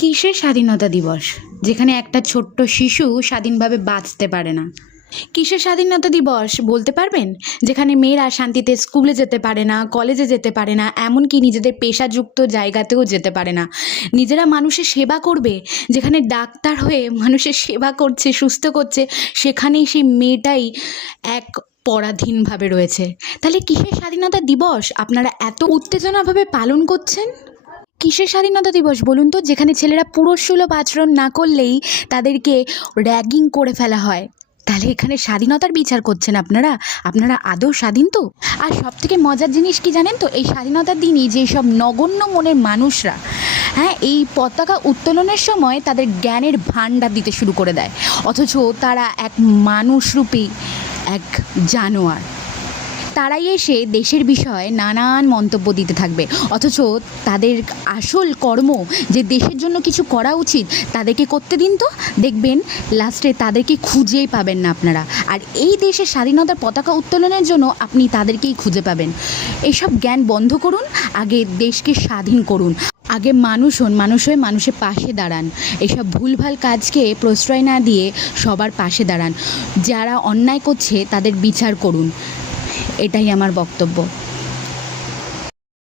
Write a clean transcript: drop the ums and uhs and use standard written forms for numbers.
কিসের স্বাধীনতা দিবস যেখানে একটা ছোট্ট শিশু স্বাধীনভাবে বাঁচতে পারে না? কিসের স্বাধীনতা দিবস বলতে পারবেন? যেখানে মেয়েরা শান্তিতে স্কুলে যেতে পারে না, কলেজে যেতে পারে না, এমনকি নিজেদের পেশাযুক্ত জায়গাতেও যেতে পারে না। নিজেরা মানুষের সেবা করবে, যেখানে ডাক্তার হয়ে মানুষের সেবা করছে, সুস্থ করছে, সেখানেই সেই মেয়েটাই এক পরাধীনভাবে রয়েছে। তাহলে কিসের স্বাধীনতা দিবস আপনারা এত উত্তেজনাভাবে পালন করছেন? কিসের স্বাধীনতা দিবস বলুন তো, যেখানে ছেলেরা পুরুষসুলভ আচরণ না করলেই তাদেরকে র্যাগিং করে ফেলা হয়? তাহলে এখানে স্বাধীনতার বিচার করছেন আপনারা? আপনারা আদৌ স্বাধীন তো? আর সবথেকে মজার জিনিস কি জানেন তো, এই স্বাধীনতার দিনই যেসব নগণ্য মনের মানুষরা এই পতাকা উত্তোলনের সময় তাদের জ্ঞানের ভাণ্ডার দিতে শুরু করে দেয়, অথচ তারা এক মানুষরূপী এক জানোয়ার। তারাই এসে দেশের বিষয়ে নানান মন্তব্য দিতে থাকবে, অথচ তাদের আসল কর্ম যে দেশের জন্য কিছু করা উচিত তাদেরকে করতে দিন তো, দেখবেন লাস্টে তাদেরকে খুঁজেই পাবেন না আপনারা। আর এই দেশের স্বাধীনতার পতাকা উত্তোলনের জন্য আপনি তাদেরকেই খুঁজে পাবেন। এসব জ্ঞান বন্ধ করুন, আগে দেশকে স্বাধীন করুন, আগে মানুষ হন, মানুষ হয়ে মানুষের পাশে দাঁড়ান। এসব ভুলভাল কাজকে প্রশ্রয় না দিয়ে সবার পাশে দাঁড়ান। যারা অন্যায় করছে তাদের বিচার করুন, এটাই আমার বক্তব্য।